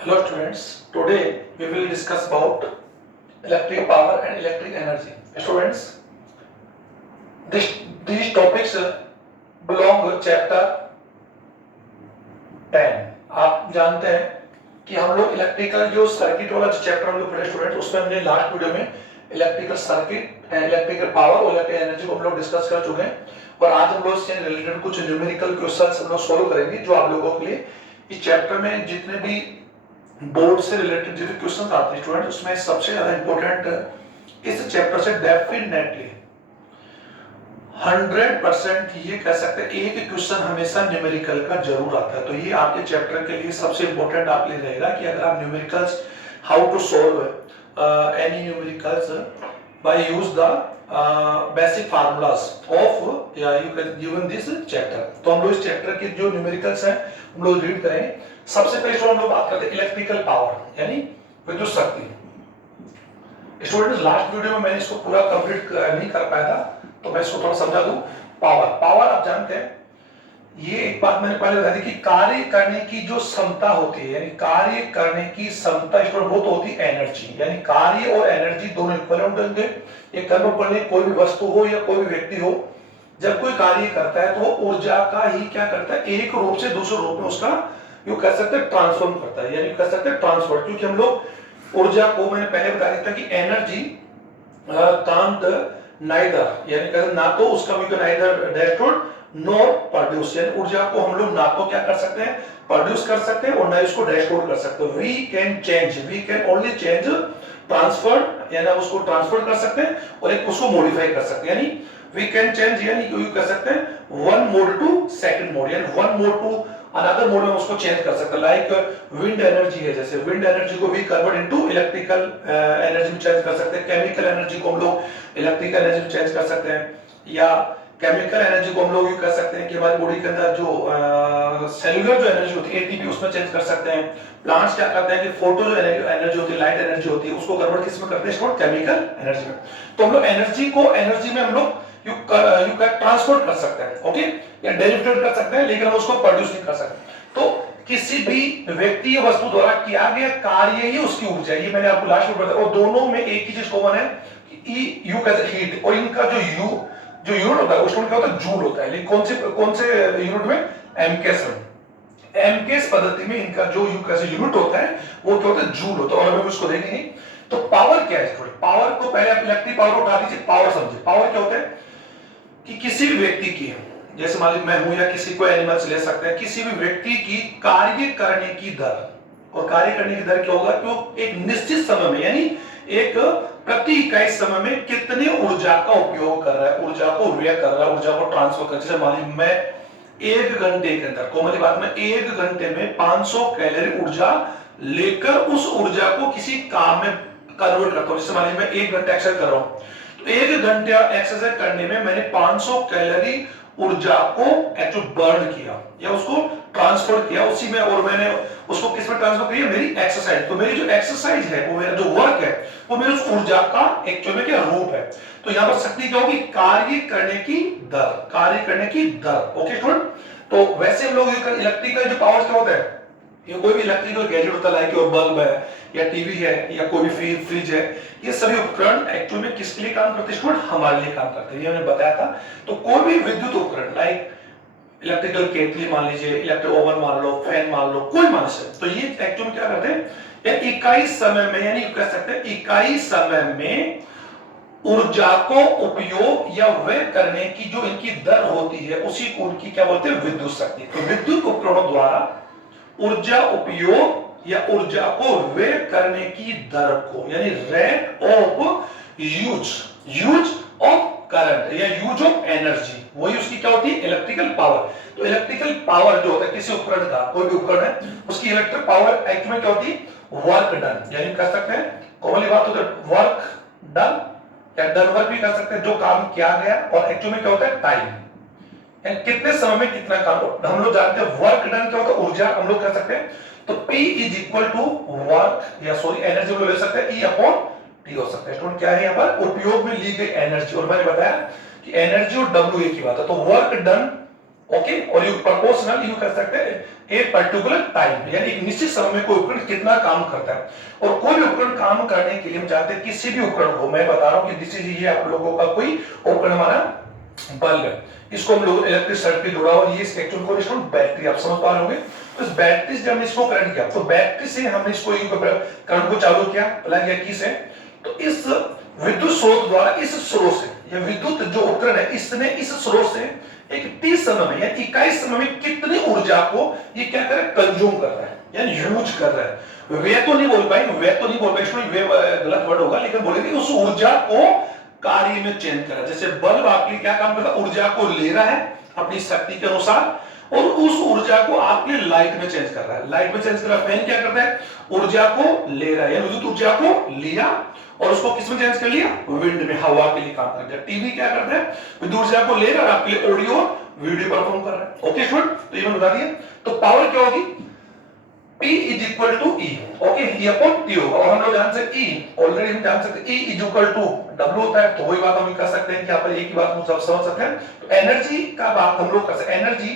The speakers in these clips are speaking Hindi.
Hello students, today we will discuss about electric power and electric energy. Students, this, these topics belong to chapter 10. आप जानते हैं कि हम लोग इलेक्ट्रिकल जो सर्किट वाला जो चैप्टर हम लोग पढ़े स्टूडेंट, उसमें हमने लास्ट वीडियो में electrical circuit and electrical power और इलेक्ट्रिक एनर्जी को हम लोग डिस्कस कर चुके हैं और आज हम लोग इससे रिलेटेड कुछ न्यूमेरिकल क्वेश्चंस हम लोग सॉल्व करेंगे जो आप लोगों के लिए इस चैप्टर में जितने भी बोर्ड से रिलेटेड जो क्वेश्चन आते हैं स्टूडेंट, उसमें सबसे ज्यादा इंपॉर्टेंट इस चैप्टर से डेफिनेटली 100% ये कह सकते हैं एक क्वेश्चन हमेशा न्यूमेरिकल का जरूर आता है। तो ये आपके चैप्टर के लिए सबसे इंपॉर्टेंट आपके लिए रहेगा कि अगर आप numericals how to solve any numericals by use the basic formulas of या you can given this chapter. तो हम लोग इस चैप्टर के जो न्यूमेरिकल्स हैं हम लोग रीड करेंगे। सबसे पहले हम लोग बात करते हैं इलेक्ट्रिकल पावर यानी विद्युत शक्ति। स्टूडेंट्स, लास्ट वीडियो में मैंने इसको पूरा कंप्लीट नहीं कर पाया था, तो मैं इसको थोड़ा समझा दूं। पावर आप जानते हैं, ये एक बात मैंने पहले बता दी कि कार्य करने की जो क्षमता होती है, यानी कार्य करने की क्षमता स्टूडेंट वो तो होती है एनर्जी, यानी कार्य और एनर्जी दोनों इक्विवेलेंट होंगे। ये कर्म करने कोई भी वस्तु हो या कोई भी व्यक्ति हो, जब कोई कार्य करता है तो वो ऊर्जा का ही क्या करता है, एक रूप से दूसरे रूप में उसका यू कह सकते हैं ट्रांसफॉर्म करता है, यानी कह सकते हैं ट्रांसफर। क्योंकि हम लोग ऊर्जा को मैंने पहले बता दिया था कि एनर्जी कांट नाइदर, यानी कहते ना तो उसका भी नाइदर डेस्ट्रॉय नॉर प्रोड्यूस, यानी ऊर्जा को हम लोग ना तो क्या कर सकते हैं प्रोड्यूस कर सकते हैं और ना इसको डेस्ट्रॉय कर सकते हैं। We can only change transfer, यानी उसको ट्रांसफर कर सकते हैं और एक उसको मॉडिफाई कर सकते हैं। यानी वी कैन चेंज, यानी यू कह सकते हैं one mode to second mode, यानी one mode to another mode में उसको चेंज कर सकते हैं। लाइक विंड एनर्जी है, जैसे विंड एनर्जी को भी कन्वर्ट इनटू इलेक्ट्रिकल एनर्जी में चेंज कर सकते हैं। केमिकल एनर्जी को हम लोग इलेक्ट्रिकल एनर्जी में चेंज कर सकते हैं, या केमिकल एनर्जी को हम लोग कह सकते हैं कि हमारी बॉडी के अंदर जो सेलुलर जो एनर्जी होती है एटीपी, उसमें चेंज कर सकते हैं। प्लांट्स क्या करते हैं कि फोटो जो एनर्जी होती है, लाइट एनर्जी होती है, उसको कन्वर्ट किस में करते हैं, केमिकल एनर्जी में। तो हम लोग एनर्जी को एनर्जी में हम लोग यू ट्रांसफर कर सकते हैं, ओके, या डेरिवेट कर सकते हैं, लेकिन हम उसको प्रोड्यूस नहीं कर सकते। तो किसी भी व्यक्ति या वस्तु द्वारा किया गया कार्य ही उसकी ऊर्जा है। ये मैंने आपको लास्ट में बताया, और दोनों में एक ही चीज कॉमन है कि यू कहते हैं हीट, और इनका जो यूनिट होता है उसमें क्या होता है, जूल होता है। लेकिन कौन से यूनिट में, एमकेस में। एमकेस पद्धति में इनका जो यू कैसे यूनिट होता है वो क्या होता है, जूल होता है, और हम उसको देखेंगे। तो पावर क्या है, पावर को पहले आप इलेक्ट्रिक पावर को उठा दीजिए, पावर समझे। पावर क्या होता है कि किसी भी व्यक्ति की, जैसे मान लीजिए मैं हूं या किसी को एनिमल्स ले सकते हैं, किसी भी व्यक्ति की कार्य करने की दर, और कार्य करने की दर क्या होगा कि वो एक निश्चित समय में, यानी एक प्रति इकाई समय में कितने ऊर्जा का उपयोग कर रहा है, ऊर्जा को व्यय कर रहा है, ऊर्जा को ट्रांसफर कर। जैसे मान लीजिए मैं एक घंटे के अंदर, कॉमनली बात में एक घंटे में 500 कैलोरी ऊर्जा लेकर उस ऊर्जा को किसी काम में कन्वर्ट करता हूं। जैसे मान लीजिए मैं एक घंटा एक्सरसाइज कर रहा हूं, तो एक घंटा एक्सरसाइज करने में मैंने 500 कैलोरी ऊर्जा को एक्चुअली बर्न किया या उसको ट्रांसफर किया उसी में, और मैंने उसको किस में ट्रांसफर किया, मेरी एक्सरसाइज। तो मेरी जो एक्सरसाइज है, वो मेरा जो वर्क है, वो मेरे उस ऊर्जा का एक्चुअल में क्या रूप है। तो यहां पर शक्ति क्या होगी, कार्य करने की दर, कार्य करने की दर, ओके स्टूडेंट। तो वैसे हम लोग इलेक्ट्रिकल जो पावर क्या होता है, ये कोई भी इलेक्ट्रिकल गैजेट होता है, लाइक योर बल्ब है या टीवी है या कोई भी फ्रिज है, ये सभी उपकरण एक्चुअल में किसके लिए काम करते हैं, हमारे लिए काम करते हैं, ये मैंने बताया था। तो कोई भी विद्युत उपकरण, लाइक इलेक्ट्रिकल केतली मान लीजिए, इलेक्ट्रिक ओवन मान लो, फैन मान लो, कोई मान सकते, तो ये एक्चुअल में क्या करते हैं, इकाई समय में, यानी कह सकते हैं इकाई समय में ऊर्जा को उपयोग या व्यय करने की जो इनकी दर होती है, उसी को उनकी क्या बोलते हैं, विद्युत शक्ति। तो विद्युत उपकरणों द्वारा ऊर्जा उपयोग या ऊर्जा को व्यय करने की दर को, यानी rate of use of current या यूज ऑफ एनर्जी, वही उसकी क्या होती है, इलेक्ट्रिकल पावर। तो इलेक्ट्रिकल पावर जो होता है किसी उपकरण का, कोई भी उपकरण है, उसकी इलेक्ट्रिक पावर एक्चुअली में क्या होती है, वर्क डन, यानी कह सकते हैं कॉमनली बात होता है वर्क डन या डन वर्क भी कह सकते हैं, जो काम किया गया, और एक्चुअली में क्या होता है, टाइम, कितने समय में कितना काम। हम लोग जानते हैं वर्क डन क्या होता है, ऊर्जा हम लोग कह सकते हैं। तो P is equal to work या सॉरी एनर्जी हम लोग ले सकते हैं, E अपॉन T हो सकता है। स्टूडेंट क्या है यहाँ पर, उपयोग में ली गई एनर्जी, और मैंने बताया कि एनर्जी और W एक ही बात है। तो वर्क डन ओके, और यू प्रोपोर्शनल यू कर सकते हैं ए पर्टिकुलर टाइम, यानी एक निश्चित समय में कोई उपकरण कितना काम करता है। और कोई भी उपकरण काम करने के लिए हम चाहते हैं किसी भी उपकरण को, मैं बता रहा हूं कि दिस इज ये आप लोगों का कोई उपकरण हमारा बल्ब है, इसको हम लोग इलेक्ट्रिक सर्किट जुड़ा हुआ, ये इसके एक्चुअल को बैटरी, आप समझ पा रहे होंगे। तो इस बैटरी से हमने इसको करंट किया, तो बैटरी से हमने इसको करंट को चालू किया, प्लग या की से, तो इस विद्युत स्रोत द्वारा इस स्रोत से या विद्युत जो उपकरण है इसने इस स्रोत से एक टी समय में या इकाई समय में कितनी ऊर्जा को ये क्या कर रहा है, कंज्यूम कर रहा है, यानी यूज कर रहा है। वे तो नहीं बोल पाएंगे, वे तो नहीं बोल पाएंगे, वे गलत वर्ड होगा, लेकिन बोलेंगे उस ऊर्जा को कार्य में चेंज कर रहा है। जैसे बल्ब आपके लिए क्या काम करता है, ऊर्जा को ले रहा है अपनी शक्ति के अनुसार और उस ऊर्जा को आपके लाइट में चेंज कर रहा है, लाइट में चेंज कर रहा है। फैन क्या करता है, ऊर्जा को ले रहा है, यानी विद्युत ऊर्जा को लिया और उसको किस में चेंज कर लिया, विंड में, हवा के लिए काम कर दिया। टीवी क्या करता है, विद्युत ऊर्जा को ले रहा है, आपके लिए ऑडियो वीडियो परफॉर्म कर रहा है। ओके स्टूडेंट, तो ये मैंने बता दिया। तो पावर क्या होगी, P is equal to E, okay, E upon T होगा। और हम लोग जान सकते E, ऑलरेडी हम जान सकते E is equal to W होता है, तो वही बात हम कर सकते हैं कि यहाँ पर एक ही बात हम सब समझ सकते हैं। तो एनर्जी का बात हम लोग कर सकते हैं, एनर्जी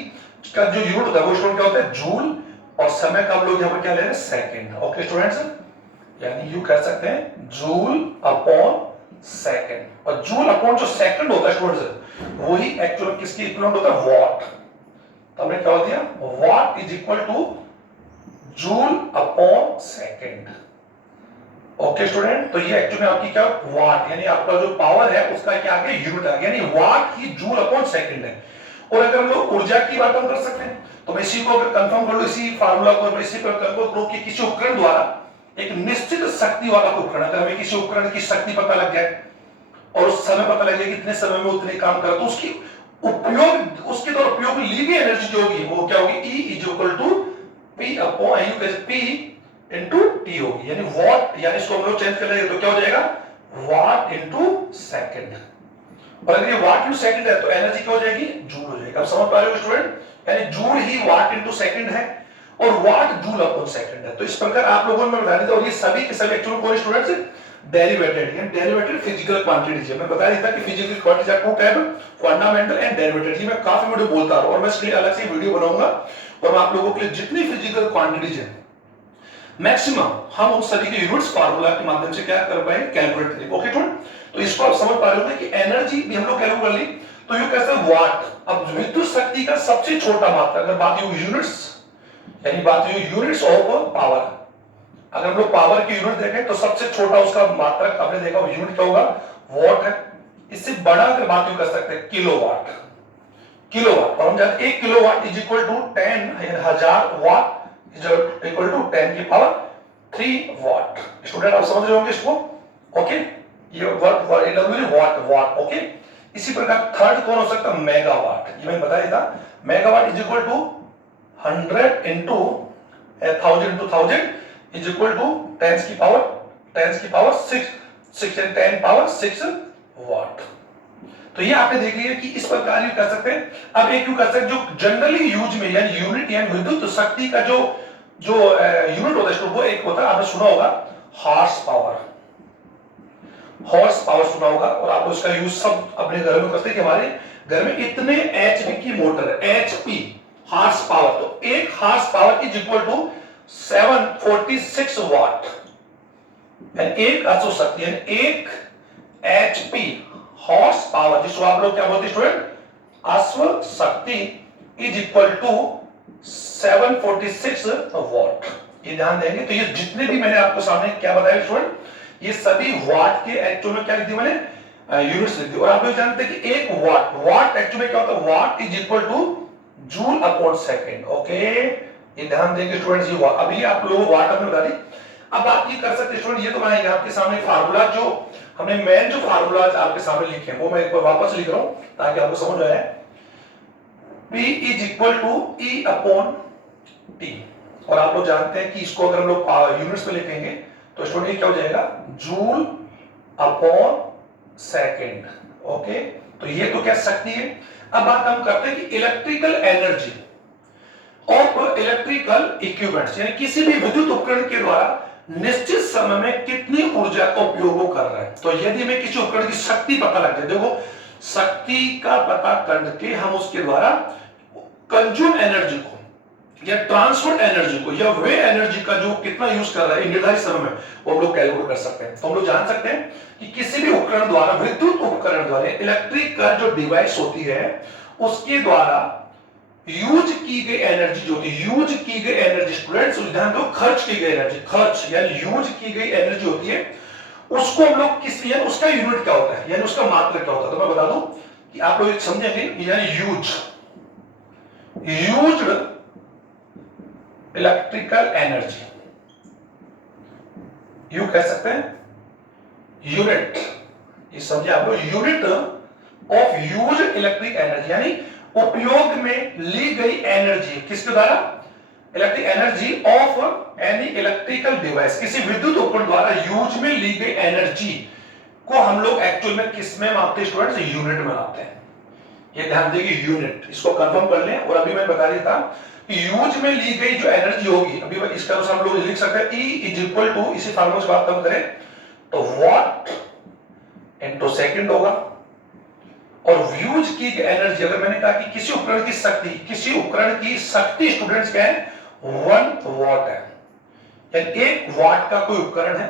का जो यूनिट होता है वो स्टूडेंट क्या होता है, जूल, और समय का हम लोग यहाँ पर क्या ले रहे हैं, सेकंड। ओके स्टूडेंट्स, यानी यू कह सकते हैं जूल अपॉन सेकंड, और जूल अपॉन जो सेकंड होता है स्टूडेंट्स वही एक्चुअल किसकी इक्विवेलेंट होता है, वॉट। तो हमने क्या दिया, what is equal two joule upon second. Okay student, तो ये एक्चुअली आपकी क्या, वाट, यानी आपका जो पावर है उसका क्या आ गया, यूनिट आ गया, यानी वाट ही जूल अपॉन सेकंड है। और अगर हम लोग ऊर्जा की बात हम कर सकते हैं, तो मैं इसी को अगर कंफर्म कर लूं, इसी फार्मूला को इसी पर कंफर्म करूं कि किसी उपकरण द्वारा एक निश्चित शक्ति वाला उपकरण, अगर हमें किसी उपकरण की शक्ति पता लग जाए और उस समय पता लग जाए कितने समय में उतने काम करे, तो उसकी उपयोग, उसके द्वारा उपयोग ली गई एनर्जी जो होगी वो क्या होगी, E is equal to P upon I कैसे P इनटू T होगी, यानी वॉट, यानी इसको हम लोग चेंज कर लेंगे तो क्या हो जाएगा, वाट इनटू सेकंड। और अगर ये वाट इनटू सेकंड है तो एनर्जी क्या हो जाएगी, जूल हो जाएगी। आप समझ पा रहे हो स्टूडेंट, यानी जूल ही वाट इनटू सेकंड है और वाट जूल अपॉन सेकंड है। तो इस प्रकार आप लोगों ने बता दिया, और ये सभी के सभी एक्चुअली कोई स्टूडेंट्स डेरिवेटेड, यानी डेरिवेटेड फिजिकल क्वांटिटीज है। मैं बता रहा था कि physical quantities are two type, fundamental and derivated. ये मैं काफी वीडियो बोलता रहा हूं और मैं इसके लिए अलग से वीडियो बनाऊंगा, और मैं आप लोगों के लिए जितनी फिजिकल क्वांटिटीज है मैक्सिमम हम उन सभी के यूनिट्स फार्मूला के माध्यम से क्या कर पाए, कैलकुलेट करेंगे। ओके स्टूडेंट, तो इसको आप समझ पा रहे होंगे कि एनर्जी भी हम लोग कैलकुलेट कर ली, तो ये कैसे वाट। अब विद्युत शक्ति का सबसे छोटा मात्रा, अगर बात यूनिट्स, यानी बात यूनिट्स ऑफ पावर, अगर हम लोग पावर की यूनिट देखें तो सबसे छोटा उसका मात्रक आपने देखा यूनिट क्या होगा, वॉट है। इससे बड़ा अगर बात यू कर सकते हैं किलोवाट, किलोवाट, और हम जानते हैं 1 kilowatt is equal to 10,000 watt is equal to 10 की पावर 3 वाट। स्टूडेंट आप समझ रहे होंगे इसको, ओके, ये वर्ड वाट, वाट, ओके। इसी प्रकार थर्ड कौन हो सकता है, मेगावाट, ये मैंने बताया था, megawatt is equal to 100 into 1000 into 1000 is equal to 10 की पावर 6 10 पावर 6 वाट। तो ये आपने देख लिया कि इस प्रकार कर सकते हैं। अब एक क्यों कर सकते हैं, जो जनरली यूज में यानी यूनिट यानी विद्युत शक्ति का जो जो यूनिट होता है वो एक होता है, आपने सुना होगा हॉर्स पावर, हॉर्स पावर सुना होगा, और आप उसका यूज सब अपने घर में करते हैं कि हमारे घर में इतने एचपी की मोटर है, एचपी हॉर्स पावर, तो एक horse power is equal to 746 watt, एक अश्व शक्ति, एक एचपी हॉर्स पावर, जिसको आप लोग क्या बोलते हैं स्टूडेंट, अश्व शक्ति इज इक्वल टू 746 वाट। ये ध्यान देंगे। तो ये जितने भी मैंने आपको सामने क्या बताया स्टूडेंट, ये सभी वाट के एक्चुअल में क्या लिख दी मैंने, यूनिट्स लिख दी। और आप लोग जानते हैं कि एक वाट, वाट एक्चुअली क्या होता है, वाट is equal two joule upon second. Okay, ये ध्यान देंगे स्टूडेंट्स, ये अभी आप लोगों को वाट हमने बता दी। अब आप ये कर सकते हैं स्टूडेंट, ये तो मैं आपके सामने फार्मूला जो हमने मेन जो फार्मूला आपके सामने लिखे हैं वो मैं एक बार वापस लिख रहा हूं ताकि आपको समझ आए। P is equal to E upon T, और आप लोग जानते हैं कि इसको अगर हम लोग यूनिट्स में लिखेंगे तो स्टूडेंट क्या हो जाएगा, जूल अपॉन सेकंड। ओके, तो ये तो क्या शक्ति है। अब बात हम करते हैं कि इलेक्ट्रिकल एनर्जी और इलेक्ट्रिकल इक्विपमेंट्स, यानी किसी भी विद्युत उपकरण के द्वारा निश्चित समय में कितनी ऊर्जा का उपयोग कर रहा है। तो यदि हमें किसी उपकरण की शक्ति पता लग जाए, देखो शक्ति का पता करके हम उसके द्वारा कंज्यूम एनर्जी को या ट्रांसफर एनर्जी को या वे एनर्जी का जो कितना यूज कर रहा है निर्धारित समय में, वो हम लोग कैलकुलेट कर सकते हैं। तो हम लोग जान सकते हैं कि किसी भी उपकरण द्वारा, विद्युत उपकरण द्वारा, इलेक्ट्रिक का जो डिवाइस होती है उसके द्वारा यूज की गई एनर्जी जो होती है, यूज की गई एनर्जी, स्टूडेंट्स ध्यान दो, खर्च की गई एनर्जी, खर्च यानी यूज की गई एनर्जी होती है, उसको हम लोग किस, यानी उसका यूनिट क्या होता है, यानी उसका मात्रा क्या होता है। तो मैं बता दूं कि आप लोग समझेंगे, यानी यूज्ड इलेक्ट्रिकल एनर्जी, यू कह सकते हैं यूनिट, ये समझे आप लोग, unit of use electric energy, यानी उपयोग में ली गई एनर्जी, किसके द्वारा, electric energy of any electrical device, किसी विद्युत उपकरण द्वारा यूज में ली गई एनर्जी को हम लोग एक्चुअल में किस में मापते हैं स्टूडेंट्स, यूनिट में मापते हैं। ये ध्यान देंगे यूनिट, इसको कंफर्म कर लें। और अभी मैं बता रहा था यूज में ली गई जो एनर्जी होगी, अभी इसका हम लोग लिख सकते हैं E इज इक्वल टू, इसी फार्मूला से बात हम करें तो वॉट इनटू सेकंड होगा, और यूज की एनर्जी, अगर मैंने कहा कि किसी उपकरण की शक्ति, किसी उपकरण की शक्ति स्टूडेंट्स क्या है, 1 वॉट है, यानी 1 वॉट का कोई उपकरण है,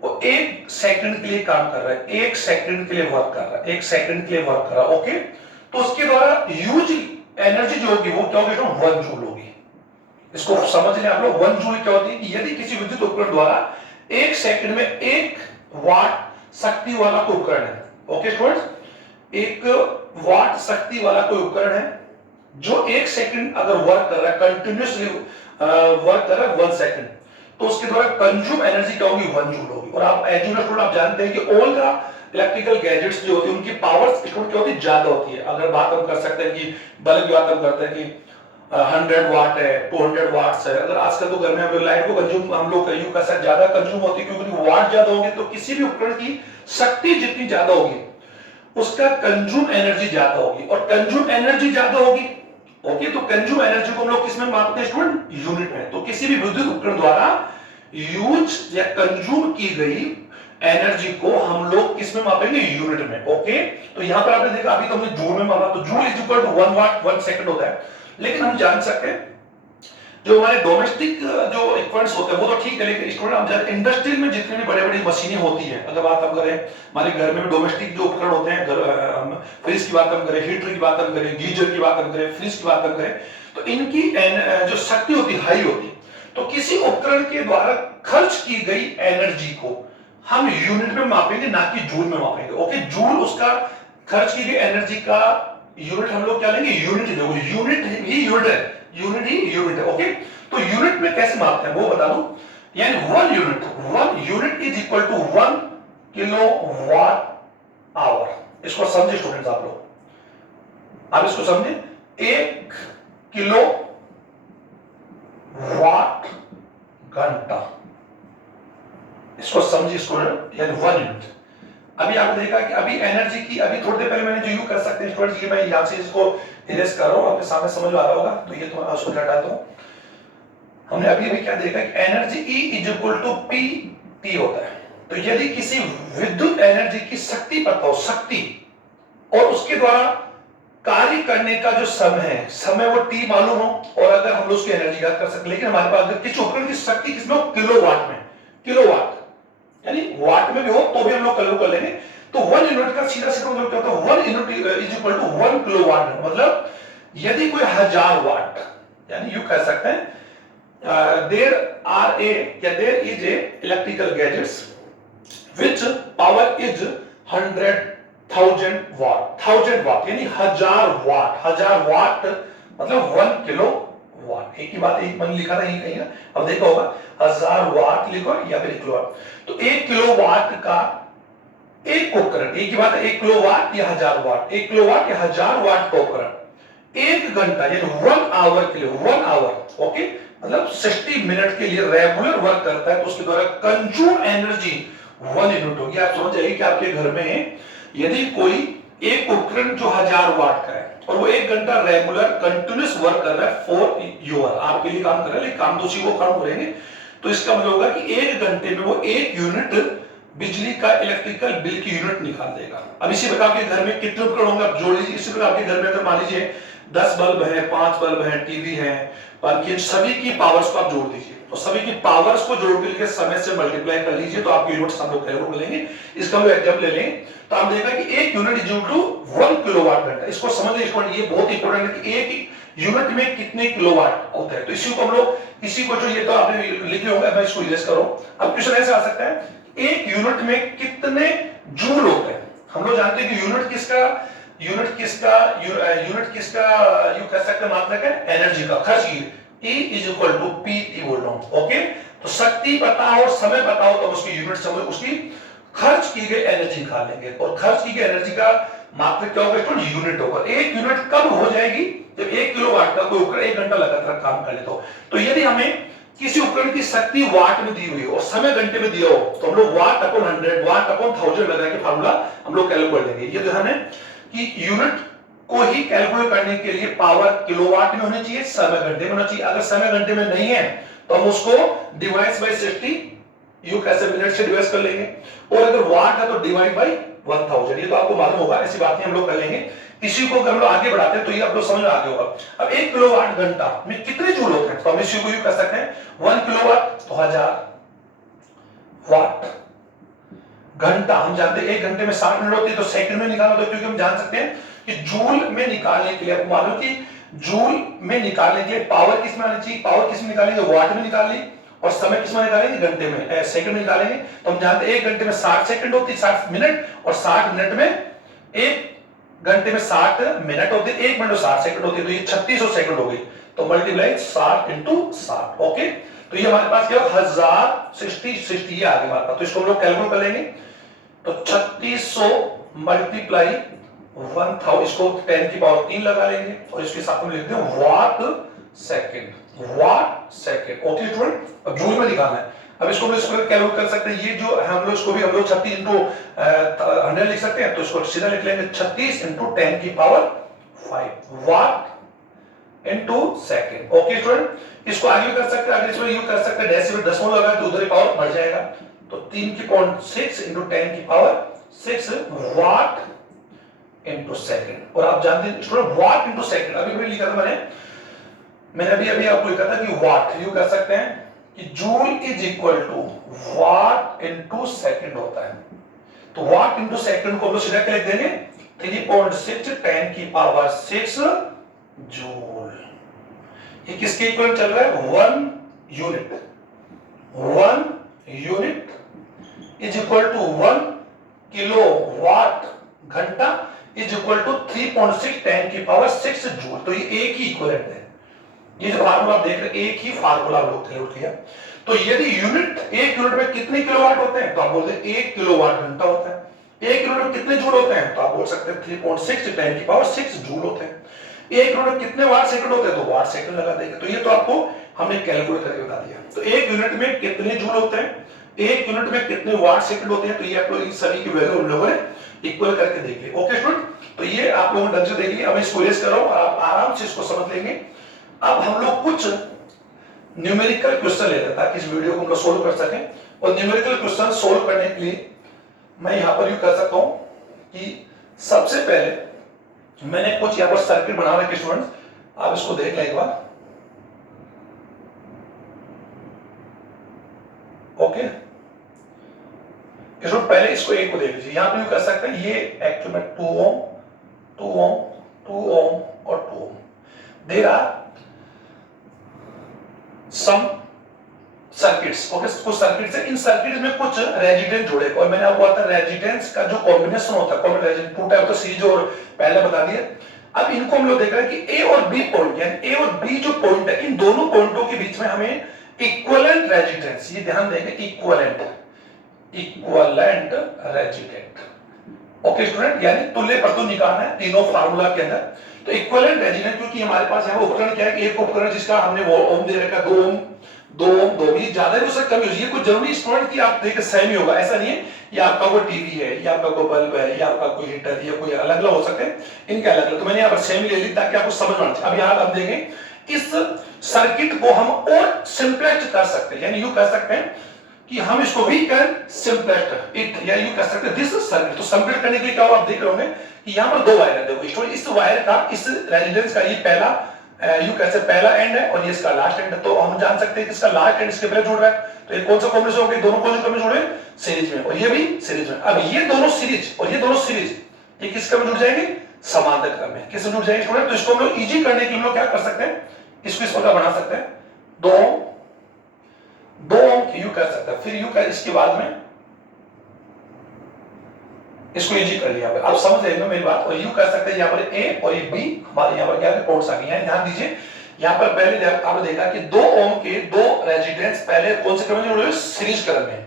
वो 1 सेकंड के लिए काम कर रहा है, 1 सेकंड के लिए वर्क कर रहा है, 1 सेकंड के लिए वर्क कर रहा है, ओके। तो उसके द्वारा यूज एनर्जी जो होगी वो क्या होगी, 1 जूल होगी। इसको समझ लें आप लोग, 1 जूल क्या होती है कि यदि किसी विद्युत उपकरण द्वारा 1 सेकंड में 1 वाट शक्ति वाला कोई उपकरण है, ओके स्टूडेंट्स, 1 वाट शक्ति वाला कोई उपकरण है जो 1 सेकंड अगर वर्क कर रहा है, कंटिन्यूअसली वर्क कर रहा है 1 सेकंड, तो उसके द्वारा कंज्यूम एनर्जी क्या होगी, 1 जूल होगी। और आप एजुकेशन स्टूडेंट आप जानते हैं कि ऑल द इलेक्ट्रिकल गैजेट्स जो होती है उनकी पावर स्टूडेंट क्या होती है, ज्यादा होती है। अगर बात हम कर सकते हैं कि बल्ब की बात हम करते हैं कि 100 वाट है, 200 वाट्स है, अगर आजकल तो घर में हम लाइट को कंज्यूम हम लोग यूं का साथ ज्यादा कंज्यूम होती है, क्योंकि वाट ज्यादा होंगे तो किसी भी उपकरण की शक्ति जितनी ज्यादा होगी उसका कंज्यूम एनर्जी ज्यादा होगी, और कंज्यूम एनर्जी ज्यादा होगी, ओके। तो कंज्यूम एनर्जी को हम लोग किसमें मापते हैं स्टूडेंट, यूनिट में। तो किसी भी विद्युत उपकरण द्वारा यूज या कंज्यूम की गई एनर्जी को हम लोग किसमें मापेंगे, यूनिट में, ओके। तो यहां पर आपने देखा अभी तो हमने जूल में मापा, तो joule is equal to 1 watt 1 second होता है। लेकिन हम जान सकते हैं जो हमारे डोमेस्टिक जो इक्विपमेंट्स होते हैं वो तो ठीक है, लेकिन स्टूडेंट हम जानते हैं इंडस्ट्रियल में जितनी भी बड़े-बड़ी मशीनें होती हैं, अगर बात हम करें हमारे घर में भी डोमेस्टिक जो उपकरण होते हैं, फ्रिज की बात हम करें, हीटर की बात हम करें, गीजर की बात हम करें, फ्रिज की बात हम करें, तो इनकी जो शक्ति होती है हाई होती है। तो किसी उपकरण के द्वारा खर्च की गई एनर्जी को हम यूनिट में मापेंगे, ना कि जूल में मापेंगे, ओके। जूल उसका खर्च की गई एनर्जी का यूनिट हम लोग क्या लेंगे, यूनिट लेंगे, यूनिट ही यूनिट है, यूनिट ही यूनिट है, ओके। तो यूनिट में कैसे मापते हैं वो बता दूं, यानी 1 unit is equal to 1 kilowatt hour. इसको समझे स्टूडेंट्स आप लोग, आप इसको समझे, 1 किलो वाट घंटा, इसको समझिए स्टूडेंट, यानी 1 यूनिट। अभी आपने देखा कि अभी एनर्जी की, अभी थोड़ी देर पहले मैंने जो यू कर सकते हैं स्टूडेंट्स, ये मैं यहां से इसको इरेज कर रहा हूं, आपके सामने समझ में आ रहा होगा, तो ये तो मैं उसको हटाता हूं। हमने अभी भी क्या देखा कि energy E is equal to P T होता है। तो यदि किसी विद्युत एनर्जी की शक्ति पता हो, शक्ति, और उसके द्वारा कार्य करने का जो समय है, समय वो टी मालूम हो, और अगर हम लोग उसकी एनर्जी याद कर सकते, लेकिन हमारे पास अगर किसी उपकरण की शक्ति किसमें हो, किलोवाट में, किलोवाट यानी वाट में भी हो तो भी हम लोग कैलकुलेट कर लेंगे। तो 1 यूनिट का सीधा सीधा मतलब क्या होता है, 1 unit is equal to 1 kilowatt, मतलब यदि कोई 1000 वाट, यानी यू कह सकते हैं देयर आर ए या there is a electrical gadgets which power is 100,000 watt, 1000 watt यानी 1000 वाट, 1000 वाट मतलब 1 किलो वाट। एक ही बात, एक मैंने लिखा था यही कहीं ना, अब देखा होगा 1000 वाट लिखो या फिर 1 किलोवाट। तो 1 किलोवाट का एक उपकरण, एक ही बात है, 1 किलोवाट या 1000 वाट, 1 किलोवाट या 1000 वाट का उपकरण 1 घंटा यानी 1 आवर के लिए, 1 आवर, ओके, मतलब 60 मिनट के लिए रेगुलर वर्क करता है, तो उसके द्वारा कंज्यूम एनर्जी 1 यूनिट होगी। आप समझ जाइए कि आपके घर में यदि कोई एक उपकरण जो 1000 वाट का है और वो 1 घंटा रेगुलर कंटिन्यूस वर्क कर रहा है फॉर योर, आपके लिए काम कर रहा है, लेकिन काम तो उसी को काम करेंगे, तो इसका मतलब होगा कि 1 घंटे में वो 1 यूनिट बिजली का इलेक्ट्रिकल बिल की यूनिट निकाल देगा। अब इसी प्रकार के घर में कितने उपकरण होंगे आप जोड़ लीजिए। इसी प्रकार आपके घर में अगर मान लीजिए 10 बल्ब है, 5 बल्ब है, टीवी है, पंखे, सभी की पावर्स को आप जोड़ दीजिए, तो सभी की पावर्स को जोड़ के समय से मल्टीप्लाई कर लीजिए, तो आपकी यूनिट्स हम लोग कैलकुलेट कर लेंगे। इसका हम लोग एग्जांपल ले लें, तो आप देखा कि 1 unit is equal to 1 kilowatt घंटा। इसको समझ लीजिए, ये बहुत इंपॉर्टेंट है कि एक यूनिट में कितने किलोवाट होता है। तो इसी को हम लोग, इसी को जो ये तो आपने लिखे होंगे, मैं इसको इरेज करो। अब क्वेश्चन ऐसे आ सकता है, एक यूनिट में कितने जूल होते हैं। हम लोग जानते हैं कि यूनिट किसका यू कह सकते हैं मात्रक है एनर्जी का, खर्च की। E is equal to P बोल रहा हूं, ओके। तो शक्ति बताओ और समय बताओ, तो उसकी यूनिट समझ, उसकी खर्च की गई एनर्जी निकाल लेंगे, और खर्च की गई एनर्जी का मात्रक क्या होगा, यूनिट होगा। एक यूनिट कब हो जाएगी, जब 1 किलोवाट का कोई उपकरण 1 घंटा लगातार काम कर ले। तो यदि हमें किसी उपकरण की शक्ति वाट में दी हुई हो और समय घंटे में दिया हो, तो हम लोग वाट अपॉन 100, वाट अपॉन 1000 लगा के फार्मूला हम लोग कैलकुलेट कर लेंगे। ये ध्यान है कि यूनिट को ही कैलकुलेट करने के लिए पावर किलोवाट में होनी चाहिए, समय घंटे में होना चाहिए। अगर समय घंटे में नहीं है तो हम उसको डिवाइड बाय 60, यू कैसे मिनट से डिवाइड कर लेंगे, और अगर वाट है तो डिवाइड बाय 1000। ये तो आपको मालूम होगा, ऐसी बातें हम लोग कर लेंगे। इसी को हम लोग आगे बढ़ाते हैं तो ये आप लोग समझ में आगे होगा। अब 1 किलोवाट घंटा में कितने जूल होते हैं, तो हम इसी को यू कर सकते हैं 1 किलोवाट तो 1000 वाट घंटा। हम जानते हैं 1 घंटे में 60 मिनट होती है, तो सेकंड में निकालना होता है, क्योंकि हम जान सकते हैं कि जूल में निकालने के लिए, आपको मालूम कि जूल में निकालने के लिए पावर किस में आनी चाहिए, पावर किस में निकालेंगे, वाट में निकाल ली, और समय किस में निकालेंगे, घंटे में, सेकंड में निकालेंगे। तो हम जानते हैं 1 घंटे में 60 सेकंड होती है, 60 मिनट, और 60 मिनट में, 1 घंटे में 60 मिनट होते हैं, 1 मिनट में 60 सेकंड होती है, तो ये 3600 सेकंड हो गई। तो मल्टीप्लाई 60 इंटू 60, ओके। तो ये हमारे पास क्या हो, 1060 ये आ गया हमारे पास। तो इसको हम लोग कैलकुलेट कर लेंगे, तो 3600 मल्टीप्लाई 1000, इसको 10 की पावर 3 लगा लेंगे, और इसके साथ में लिखते हैं watt second, watt second, okay student. अब जूल में निकालना है। अब इसको हम लोग कैलकुलेट कर सकते हैं, ये जो हम लोग इसको भी हम लोग 36 इंटू 100 लिख सकते हैं, तो इसको सीधा लिख लेंगे 36 इंटू 10 की पावर 5 वाट इंटू सेकंड, ओके स्टूडेंट। इसको आगे कर सकते हैं, आगे इसमें यू कर सकते हैं, डेसिमल दशमलव लगा तो उधर ही पावर बढ़ जाएगा, तो 3 की पावर 6 इंटू 10 की पावर 6 वाट इंटू सेकंड। और आप जानते हैं स्टूडेंट वाट इंटू सेकंड, अभी मैंने लिखा था, मैंने अभी आपको लिखा था कि वाट यू कर सकते हैं कि joule is equal to watt into second होता है। तो वाट इंटू सेकंड को हम लोग सीधा क्या लिख देंगे, 3.6 10 की पावर 6 जूल। ये किसके इक्वल चल रहा है, 1 unit. 1 unit is equal to 1 kilowatt घंटा इज इक्वल टू 3.6 10 की पावर 6 जूल। तो ये एक ही इक्विवेलेंट है। ये जो फार्मूला आप देख रहे हैं, एक ही फार्मूला हम लोग कैलकुलेट किया। तो यदि यूनिट, एक यूनिट में कितने किलोवाट होते हैं, तो आप बोलते हैं 1 किलोवाट घंटा होता है। एक यूनिट में कितने जूल होते हैं, तो आप बोल सकते हैं 3.6 10 की पावर 6 जूल होते हैं। एक यूनिट में कितने वाट सेकंड होते हैं, तो वाट सेकंड लगा देंगे। तो ये तो आपको हमने कैलकुलेट करके बता दिया। तो एक यूनिट में कितने जूल होते हैं, एक यूनिट में कितने वाट सेकंड होते हैं, तो ये आप लोग इन सभी की वैल्यू हम लोगों ने इक्वल करके देख ली। ओके स्टूडेंट, तो ये आप लोगों ने ढंग से देख लिया। अब इसको इरेज करो, आप आराम से इसको समझ लेंगे। अब हम लोग कुछ न्यूमेरिकल क्वेश्चन ले लेते हैं ताकि इस वीडियो को हम लोग सोल्व कर सकें। और न्यूमेरिकल क्वेश्चन सोल्व करने के लिए मैं यहां पर यू कर सकता हूं कि सबसे पहले मैंने कुछ यहां पर सर्किट बना रखे स्टूडेंट्स, आप इसको देख लें एक बार। ओके, इसको पहले इसको एक को देख लीजिए। यहां पर यू कर सकते हैं, ये एक्चुअली में 2 ओम 2 ओम 2 ओम और 2 ohm. There are some circuits, okay, कुछ सर्किट्स है। इन सर्किट्स में कुछ रेजिस्टेंस जुड़े, और मैंने आपको बताया रेजिस्टेंस का जो कॉम्बिनेशन होता है, कॉमन रेजिस्टेंस टू टाइप होता है, सीरीज और पहले बता दिया। अब इनको हम लोग देख रहे हैं कि ए और बी पॉइंट, यानी ए और बी जो पॉइंट है, इन दोनों पॉइंटों के बीच में हमें इक्विवेलेंट रेजिस्टेंस, ये ध्यान देंगे, इक्विवेलेंट रेजिस्टेंस, ओके स्टूडेंट, यानी तुल्य प्रतिरोध निकालना है तीनों फार्मूला के अंदर। तो इक्विवेलेंट रेजिस्टेंस, क्योंकि हमारे पास यहाँ उपकरण क्या है कि एक उपकरण जिसका हमने वो ओम दे रखा 2 ओम 2 ओम 2 भी ज्यादा है, उससे कम यूज। ये कुछ जरूरी स्टूडेंट की आप देख सेम ही होगा, ऐसा नहीं है ये आपका कोई टीवी है, ये आपका कोई बल्ब है, या आपका कोई हीटर, या कोई अलग अलग हो सकते हैं, इनके अलग अलग। तो मैंने यहाँ पर सेम ले ली ताकि आपको समझ में आना चाहिए। अब यहाँ आप देखें, इस सर्किट को हम और सिंपलेस्ट कर सकते हैं, यानी यू कह सकते हैं कि हम इसको भी कर सिंपलेस्ट इट, या यू कह सकते हैं दिस सर्किट। तो सिंपलेस्ट करने के लिए क्या आप देख रहे होंगे यहाँ पर दो वायर है, देखो स्टूडेंट इस वायर का, इस रेजिडेंस का ये पहला यू कैसे पहला एंड है और ये इसका लास्ट एंड है, तो हम जान सकते हैं कि इसका लास्ट एंड इसके पहले जुड़ रहा है, तो ये कौन सा कॉम्बिनेशन हो गया, दोनों कॉम्बिनेशन में जुड़े सीरीज में, और ये भी सीरीज में। अब ये दोनों सीरीज और ये दोनों सीरीज ये किसके में जुड़ जाएंगे, समांतर क्रम में। किसमें जुड़ जाएंगे स्टूडेंट, तो इसको हम लोग इजी करने के लिए हम लोग क्या कर सकते हैं, इसको इस प्रकार बना सकते हैं, 2 ओम की यू कर सकते हैं, फिर यू कर इसके बाद में इसको इजी कर लिया, आप समझ रहे हो मेरी बात, और यू कर सकते हैं यहाँ पर ए और ये बी हमारे यहाँ पर क्या कोड्स आ गए हैं। ध्यान दीजिए यहाँ पर पहले आपने देखा कि 2 ओम के 2 रेजिडेंस पहले कौन से क्रम में जुड़े हुए, सीरीज क्रम में।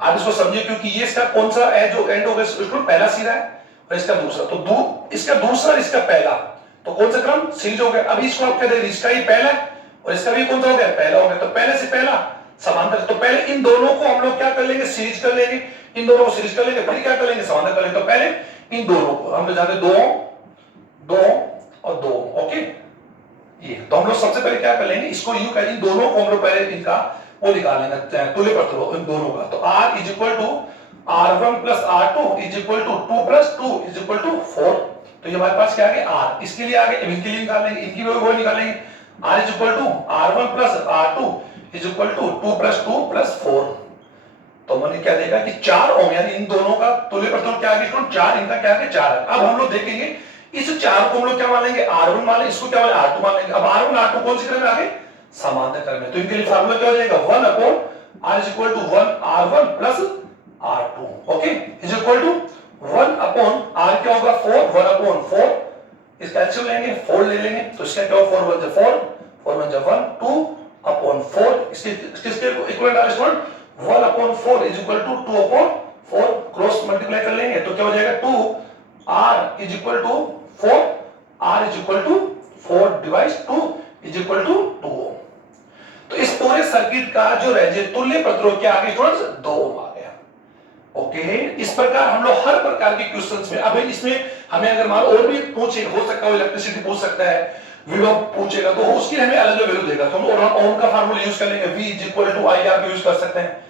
आप इसको समझिए क्योंकि ये इसका कौन सा है जो एंड हो गया, इसको पहला सीधा है और इसका दूसरा, तो इसका दूसरा इसका पहला, तो कौन सा क्रम, सीरीज हो गया। अभी इसको आप कहते हैं इसका ही पहला और इसका भी कौन सा हो गया, पहला हो गया, तो पहले से पहला समांतर, तो पहले इन दोनों को हम लोग क्या कर लेंगे, सीरीज कर लेंगे, इन दोनों को सीरीज कर लेंगे, फिर क्या कर लेंगे, समांतर कर लेंगे। तो पहले इन दोनों को हम लोग जानते 2 और 2, ओके। ये तो हम लोग सबसे पहले क्या कर लेंगे, इसको यू कर, इन दोनों को हम लोग पहले इनका वो निकाल लेंगे, तुल्य प्रतिरोध इन दोनों का। तो R is equal to R1 plus R2 is equal to 2 plus 2 is equal to 4। तो ये हमारे पास क्या आ गया, R, इसके लिए आगे इनके लिए निकालेंगे, इनकी वो निकालेंगे, R is equal to R1 plus R2 is equal to 2 plus 2 plus 4। तो मैंने क्या देखा कि 4 ओम, यानी इन दोनों का तुल्य प्रतिरोध क्या आ गया, 4, इनका क्या है 4 है। अब हम लोग देखेंगे इस 4 को हम लोग क्या मानेंगे, R1 मान लेंगे, इसको क्या मानेंगे, R2 मान लेंगे। अब R1 R2 कौन सी क्रम में आ गए, समांतर क्रम में, तो इनके लिए फार्मूला क्या हो जाएगा, 1 upon R is equal to 1 R1 plus R2, okay, is equal to 1 upon R क्या होगा 4, 1 अपॉन 4, इसका एलसीएम लेंगे 4 ले लेंगे, तो इसका क्या होगा 4 1 जा 4, 4 1 जा 1, 2 अपॉन 4, इसके equivalent R student 1 upon 4 is equal to 2 upon 4, cross multiply कर लेंगे तो क्या हो जाएगा 2 R is equal to 4, R is equal to 4 divide 2 is equal to 2 ohm. तो इस पूरे सर्किट का जो तुल्य प्रतिरोध क्या आ गया स्टूडेंट्स, 2 ओम आ गया, ओके। इस प्रकार हम लोग हर प्रकार के क्वेश्चंस में, अब इसमें हमें अगर मान और भी पूछे, हो सकता है इलेक्ट्रिसिटी पूछ सकता है, विभव पूछेगा, तो उसकी हमें अलग अलग वैल्यू देगा, तो हम ओम का फार्मूला यूज कर लेंगे, V is equal to IR को यूज कर सकते हैं।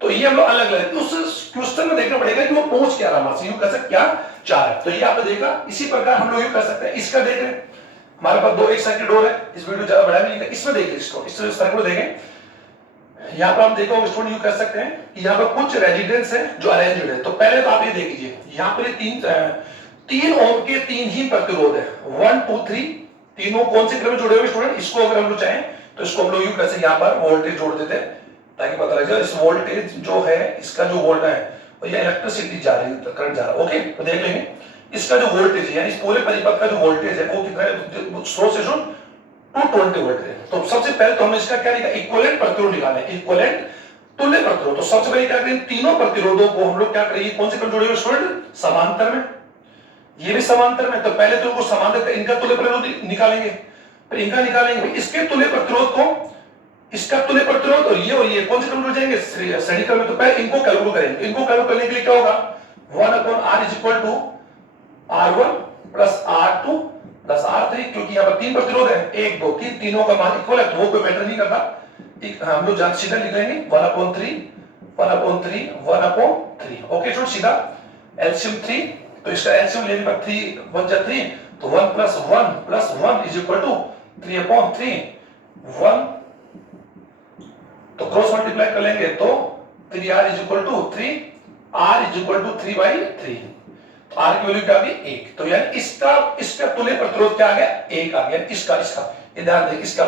तो ये हम लोग अलग अलग उस क्वेश्चन में देखना पड़ेगा कि वो पूछ क्या रहा है, यूं कर सकते क्या 4 है, तो ये आपने देखा। इसी प्रकार हम लोग यूं कर सकते हैं, इसका देख रहे हैं हमारे पास 2 एक सर्किट और है, इस वीडियो ज्यादा बड़ा नहीं है, इसमें देखिए, इसको इस सर्किट देखें, यहां पर हम देखो स्टूडेंट यूं कर सकते हैं कि यहां पर कुछ रेजिडेंस है जो अरेंज्ड है। तो पहले तो आप ये देख लीजिए, यहां पर 3 ओम के 3 ही प्रतिरोध है, 1 2 3, तीनों कौन से क्रम में जुड़े हुए स्टूडेंट, इसको अगर हम लोग चाहें तो इसको हम लोग यूं कर सकते, यहां पर वोल्टेज जोड़ देते हैं ताकि पता लग जाए इस वोल्टेज जो है, इसका जो वोल्ट है और ये इलेक्ट्रिसिटी जा रही है, करंट जा रहा है, ओके। तो देख लेंगे इसका जो वोल्टेज है, यानी इस पूरे परिपथ का जो वोल्टेज है वो कितना है, सोर्स से 220 वोल्ट है। तो सबसे पहले तो हम इसका क्या निकालें, इक्विवेलेंट प्रतिरोध निकालें, इक्विवेलेंट तुल्य प्रतिरोध। तो सबसे पहले क्या करें, तीनों प्रतिरोधों को हम लोग क्या करेंगे, कौन से क्रम जुड़े हुए स्टूडेंट, समांतर में, ये भी समांतर में, तो पहले तो इनको समांतर इनका तुल्य प्रतिरोध निकालेंगे, फिर इनका निकालेंगे, इसके तुल्य प्रतिरोध को, इसका तुल्य प्रतिरोध और ये कौन से क्रम जुड़ जाएंगे, श्रेणी क्रम में। तो पहले इनको कैलकुलेट करेंगे, इनको कैलकुलेट करने के लिए क्या होगा, 1 upon R is equal to R1 plus R2 plus R3, क्योंकि यहाँ पर 3 प्रतिरोध है, 1 2 3, तीनों का मान इक्वल है तो वो कोई मैटर नहीं करता, हम लोग जान सीधा लिख लेंगे 1 अपॉन 3 1 अपॉन 3 1 अपॉन 3, ओके। तो सीधा एलसीएम 3, तो इसका एलसीएम लेने पर 3 1 जा 3, तो 1 plus 1 is equal to 3 upon 3 1, तो क्रॉस मल्टीप्लाई कर लेंगे तो 3R is equal to 3, R is equal to 3/3, तो R की वैल्यू क्या आ गई 1, तो यानी इसका तुल्य प्रतिरोध क्या आ गया 1 आ गया, इसका ये ध्यान दें, इसका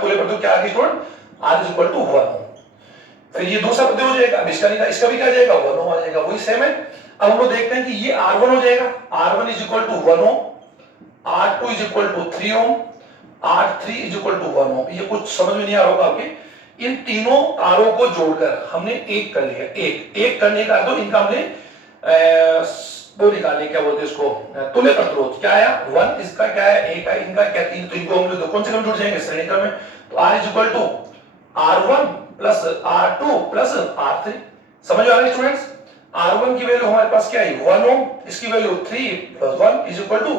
तुल्य प्रतिरोध क्या आ गया student, R is equal to 1 ohm. फिर ये दूसरा प्रतिरोध हो जाएगा, अब इसका भी क्या आ जाएगा 1 ओम आ जाएगा, वही सेम है। अब हम लोग देखते हैं कि ये R1 हो जाएगा, R1 is equal to 1 ohm, R2 is equal to 3 ohm, R3 is equal to 1 ohm. ये कुछ समझ में नहीं आ रहा होगा आपके, इन तीनों तारों को जोड़कर हमने एक कर लिया, एक करने का तो इनका हमने वो निकाले, क्या बोलते हैं इसको, तुल्य प्रतिरोध क्या आया 1, इसका क्या है 1 है, इनका क्या 3, तो इनको हम लोग कौन से क्रम जुड़ जाएंगे, श्रेणी क्रम में। तो R is equal to R1 plus R2 plus R3, समझ आ रहा है स्टूडेंट्स। R1 की वैल्यू हमारे पास क्या है 1 ओम, इसकी value 3 plus 1 is equal to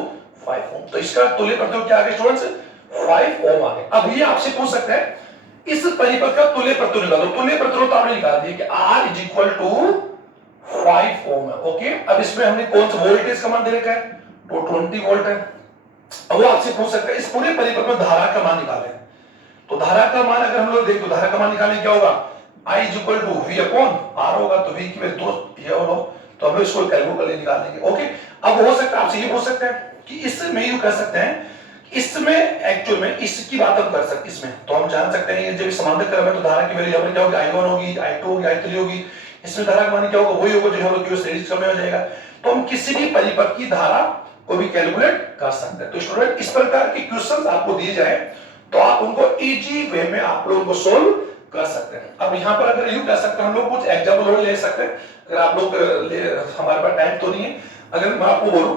5 ohm, तो इसका तुल्य प्रतिरोध क्या आ गया स्टूडेंट्स 5 ओम आ गया। अब ये आपसे पूछ सकता है इस परिपथ का तुल्य प्रतिरोध निकालो, तुल्य प्रतिरोध आपने निकाल दिया कि R इज इक्वल टू 5 ओम है, ओके। अब इसमें हमने कौन सा वोल्टेज का मान दे रखा है, वो 20 वोल्ट है। अब वो आपसे पूछ सकता है इस पूरे परिपथ में धारा का मान निकालें। तो धारा का मान अगर हम लोग देख तो धारा का मान निकालने क्या होगा, I is equal to V upon R होगा, तो V की वैल्यू दो ये हो, तो हम लोग इसको कैलकुलेट कर ले निकाल लेंगे। ओके, अब हो सकता है आपसे ये पूछ सकते हैं कि इसमें यूं कर सकते हैं, इसमें एक्चुअल में इसकी बात हम कर सकते, इसमें तो हम जान सकते हैं जब समांतर क्रम है तो धारा की वैल्यू यहाँ पर क्या होगी, I1 होगी, I2 होगी, I3 होगी। इसमें धारा का मान क्या होगा, वही होगा जो हम लोग की सीरीज क्रम में हो जाएगा। तो हम किसी भी परिपथ की धारा को भी कैलकुलेट कर सकते हैं। तो स्टूडेंट इस प्रकार के क्वेश्चंस आपको दिए जाए तो आप उनको इजी वे में आप लोगों को सोल्व कर सकते हैं। अब यहाँ पर अगर यूं कह सकते हैं हम लोग कुछ एग्जाम्पल और ले सकते हैं, अगर आप लोग हमारे पास टाइम तो नहीं है। अगर मैं आपको बोलूं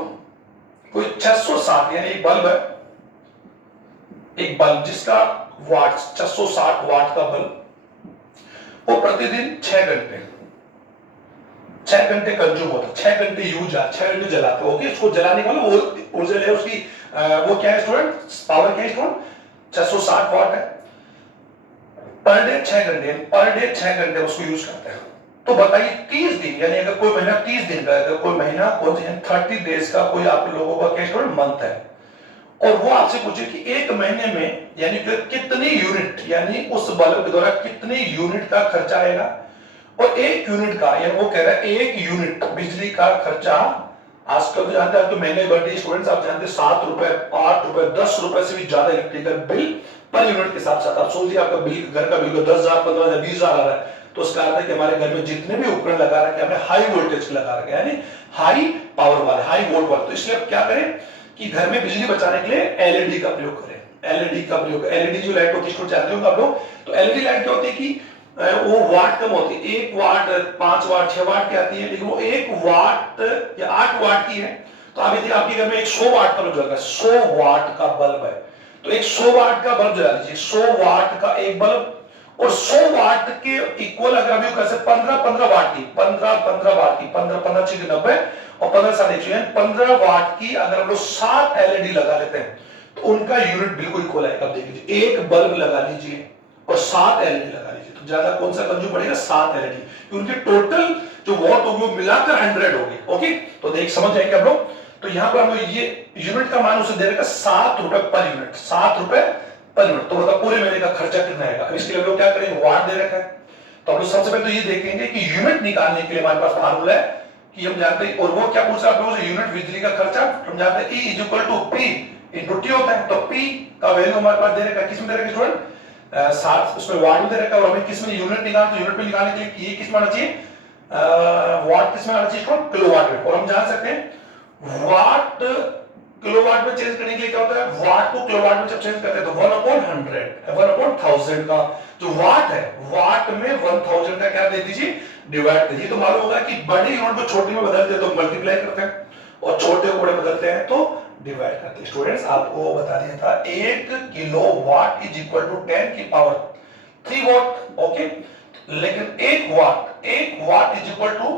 कोई 660 यानी एक बल्ब है, एक बल्ब जिसका वाट 660 वाट का बल्ब, वो प्रतिदिन 6 घंटे कंज्यूम होता है, 6 घंटे यूज 6 घंटे जलाते हो। ओके, इसको जलाने वाला वो ऊर्जा है उसकी, वो क्या है स्टूडेंट, पावर क्या है स्टूडेंट, 660 वाट है। पर डे 6 घंटे, पर डे 6 घंटे उसको यूज करते हैं। तो बताइए 30 दिन, यानी अगर कोई महीना 30 दिन का, अगर कोई महीना कौन सी 30 डेज का कोई आप लोगों का क्या स्टूडेंट मंथ है, और वो आपसे पूछे कि एक महीने में यानी कि कितनी यूनिट, यानी उस बल्ब के द्वारा कितनी यूनिट का खर्चा आएगा, और एक यूनिट का, यानी वो कह रहा है एक यूनिट बिजली का खर्चा आजकल तो जानते हैं, आपके महंगे बढ़ते स्टूडेंट्स आप जानते हैं 7 रुपए 8 रुपए 10 रुपए से भी ज्यादा इलेक्ट्रिकल बिल पर यूनिट के साथ साथ। आप सोचिए आपका बिल, घर का बिल 10,000 15,000 20,000 आ रहा है, तो उसका अर्थ है कि हमारे घर में जितने भी उपकरण लगा रखे हैं हमें हाई वोल्टेज लगा रखे हैं, यानी हाई पावर वाले, हाई वोल्ट वाले। तो इसलिए आप क्या करें कि घर में बिजली बचाने के लिए एलईडी का प्रयोग करें। एलईडी का प्रयोग, एलईडी जो लाइट होती है जानते हो आप लोग, तो एलईडी लाइट क्या होती है कि वो वाट कम होती है, 1 वाट 5 वाट 6 वाट की आती है, लेकिन वो 1 वाट या 8 वाट की है। तो आप यदि आपके घर में एक 100 वाट का बल्ब जल रहा है, 100 वाट का बल्ब है, तो एक 100 वाट का बल्ब जला लीजिए, 100 वाट का एक बल्ब, और 100 वाट के इक्वल अगर हम कर सकते 15 वाट की, 15 वाट की, 15 6 90 और 15 साढ़े 100 15 वाट की अगर हम लोग 7 एलईडी लगा लेते हैं तो उनका यूनिट बिल्कुल इक्वल आएगा। देख लीजिए, एक बल्ब लगा लीजिए और 7 एलईडी लगा लीजिए, तो ज्यादा कौन सा कंज्यूम पड़ेगा, 7 एलईडी, क्योंकि उनके टोटल जो वॉट होगी वो मिलाकर 100 होगी। ओके, तो देख समझ जाएंगे आप लोग। तो यहां पर हम ये यूनिट का मान उसे दे रखा 7 रुपए पर यूनिट, 7 रुपए पर यूनिट। तो मतलब पूरे महीने का खर्चा कितना आएगा। अब इसके लिए हम लोग क्या करेंगे, वाट दे रखा है, तो हम लोग सबसे पहले तो ये देखेंगे कि यूनिट निकालने के लिए हमारे पास फार्मूला है कि हम जानते हैं, और वो क्या पूछ रहा है आप लोगों से, यूनिट बिजली का खर्चा हम जानते हैं E is equal to P into T होता है। तो P का वैल्यू हमारे पास दे रखा है, किसमें दे रखा है स्टूडेंट, 7 उसमें वाट में दे रखा है, और हमें किसमें यूनिट निकालना, तो यूनिट में निकालने के लिए ये किसमें आना चाहिए, वाट किसमें आना चाहिए स्टूडेंट, किलोवाट में। और हम जान सकते हैं वाट किलोवाट में चेंज करने के लिए क्या होता है, वाट को किलोवाट में जब चेंज करते हैं तो 1/100 1/1000 का जो वाट है, वाट में 1000 का क्या दे दीजिए डिवाइड कीजिए। तो मालूम होगा कि बड़े यूनिट को छोटे में बदलते हैं तो मल्टीप्लाई करते हैं, और छोटे को बड़े बदलते हैं तो डिवाइड करते हैं। स्टूडेंट्स आपको बता दिया था 1 किलोवाट इज इक्वल टू 10 की पावर 3 वाट। ओके, लेकिन 1 वाट इज इक्वल टू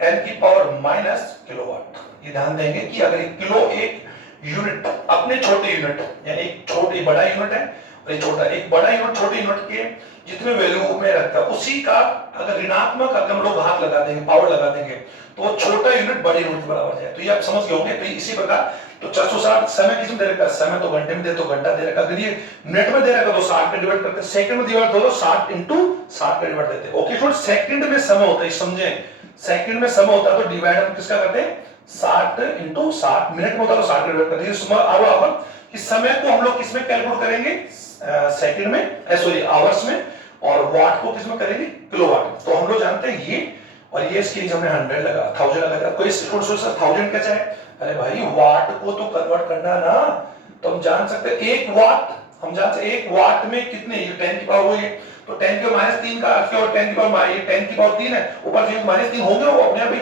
10 की पावर माइनस किलोवाट। ये ध्यान देंगे कि अगर एक किलो एक यूनिट अपने छोटे यूनिट, यानी एक छोटे बड़ा यूनिट है और एक छोटा, एक बड़ा यूनिट छोटे यूनिट के जितने वैल्यू में रखता है उसी का अगर ऋणात्मक अगर हम लोग हाथ लगा देंगे, पावर लगा देंगे, तो वो छोटा यूनिट बड़े यूनिट के बराबर जाए। तो ये आप समझ गए होंगे। तो इसी प्रकार तो 460 समय किसमें दे रखा है, समय तो घंटे में दे तो घंटा दे रखा, अगर ये मिनट में दे रखा तो 60 का डिवाइड करते हैं, सेकंड में डिवाइड करो 60 इंटू 60 का डिवाइड देते हैं। ओके स्टूडेंट, सेकंड में समय होता है, समझे, सेकंड में समय होता है तो डिवाइड हम किसका करते हैं 60 इंटू 60, मिनट में होता है तो 60 डिवाइड करते हैं। कि समय को हम लोग किसमें कैलकुलेट करेंगे, सेकंड में, सॉरी आवर्स में, और वाट को किसमें करेंगे, किलोवाट में। तो हम लोग जानते हैं ये, और ये इसके हमने 100 लगा, 1000 लगा, कोई स्टूडेंट सोच सकता 1000 कैसा है, अरे भाई वाट को तो कन्वर्ट करना ना, तो हम जान सकते हैं 1 वाट, हम जान सकते 1 वाट में कितने, ये 10 की पावर हुई है, तो 10 की पावर -3 का अर्थ क्या होगा, 10 की पावर, ये 10 की पावर 3 है, ऊपर से -3 होंगे वो अपने आप ही,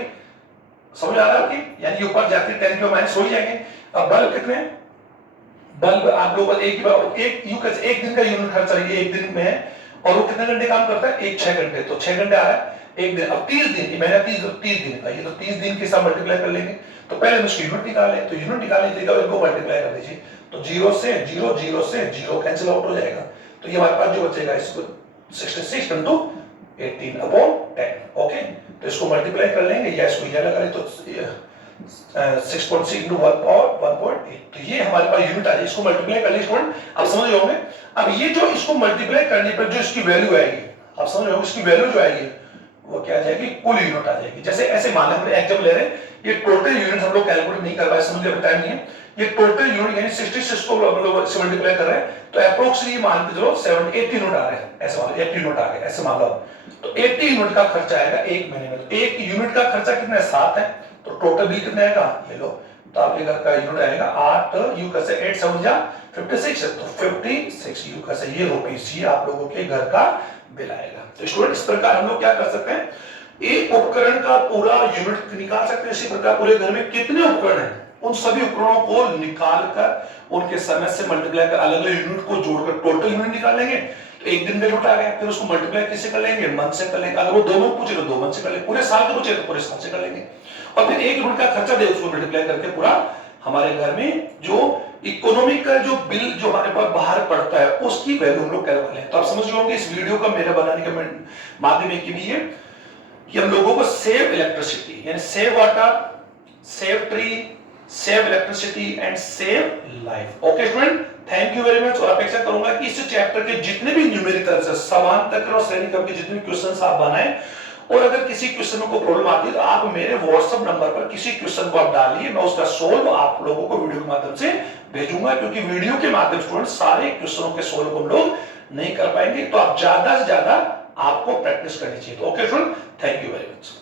समझ आ रहा है आपकी, यानी ऊपर जाके 10 की पावर माइनस हो ही जाएंगे। अब बल्ब कितने, बल्ब आप लोगों को एक दिन का यूनिट खर्च है, एक दिन में है, और वो कितने घंटे काम करता है, 6 घंटे, तो 6 घंटे आ रहा है एक दिन। अब 30 दिन, महीना 30 दिन का, ये तो 30 दिन के साथ मल्टीप्लाई कर लेंगे। तो पहले हम इसकी यूनिट निकालें, तो यूनिट निकालने के लिए इनको मल्टीप्लाई कर दीजिए, तो 0 से 0 0 से 0 कैंसिल आउट हो जाएगा, तो ये हमारे पास जो बचेगा इसको 66 इंटू 18/10। ओके, तो इसको मल्टीप्लाई कर लेंगे, या इसको ये लगा ले तो 6.6 इंटू 1.8, तो ये हमारे पास यूनिट आ जाएगी। इसको मल्टीप्लाई कर लीजिए स्टूडेंट, आप समझ रहे होंगे। अब ये जो इसको मल्टीप्लाई करने पर जो इसकी वैल्यू आएगी, आप समझ रहे हो, इसकी वैल्यू जो आएगी वो क्या आ जाएगी, कुल यूनिट आ जाएगी। जैसे ऐसे मान लें हम एग्जांपल ले रहे हैं, ये टोटल यूनिट हम लोग कैलकुलेट नहीं कर पाए, समझ लिया, टाइम नहीं है। ये टोटल यूनिट यानी 66 को हम लोग से मल्टीप्लाई कर रहे हैं, तो अप्रोक्सीमेटली मान के चलो 80 यूनिट आ रहे हैं, ऐसे मान लो 80 यूनिट आ गए, ऐसे मान लो। तो 80 यूनिट का खर्चा आएगा एक महीने में। तो एक यूनिट का खर्चा कितना है, 7 है, तो टोटल बिल कितना आएगा, ये लो, तो आपके घर का यूनिट आएगा 8 यू का से 8 7 जा 56 है, तो 56 यू का से ये रुपीस ये आप लोगों के घर का बिल आएगा। तो स्टूडेंट इस प्रकार हम लोग क्या कर सकते हैं, एक उपकरण का पूरा यूनिट निकाल सकते हैं। इसी प्रकार पूरे घर में कितने उपकरण हैं, उन सभी उपकरणों को निकाल कर उनके समय से मल्टीप्लाई कर अलग अलग यूनिट को जोड़कर टोटल यूनिट निकाल लेंगे। तो एक दिन में यूनिट आ गया, फिर उसको मल्टीप्लाई किससे कर लेंगे, मंथ से कर लेंगे। अगर वो 2 मंथ पूछे तो 2 मंथ से कर लेंगे, पूरे साल के पूछे तो पूरे साल से कर लेंगे। और फिर एक यूनिट का खर्चा दे उसको मल्टीप्लाई करके पूरा हमारे घर में जो इकोनॉमिकल जो बिल जो हमारे पास बाहर पड़ता है उसकी वैल्यू हम लोग कैलकुलेट करें। तो आप समझ गए होंगे इस वीडियो का मेरे बनाने का माध्यम एक भी है कि हम लोगों को सेव इलेक्ट्रिसिटी यानी save water, save tree, save electricity and save life. Okay student, thank you very much. और अपेक्षा करूंगा कि इस चैप्टर के जितने भी न्यूमेरिकल्स है, समान तक और श्रेणी क्रम के जितने भी क्वेश्चंस आप बनाएं, और अगर किसी क्वेश्चन को प्रॉब्लम आती है तो आप मेरे व्हाट्सएप नंबर पर किसी क्वेश्चन को आप डालिए, मैं उसका सोल्व आप लोगों को वीडियो के माध्यम से भेजूंगा। क्योंकि वीडियो के माध्यम स्टूडेंट सारे क्वेश्चनों के सोल्व हम लोग नहीं कर पाएंगे, तो आप ज्यादा से ज्यादा आपको प्रैक्टिस करनी चाहिए। Okay student, thank you very much.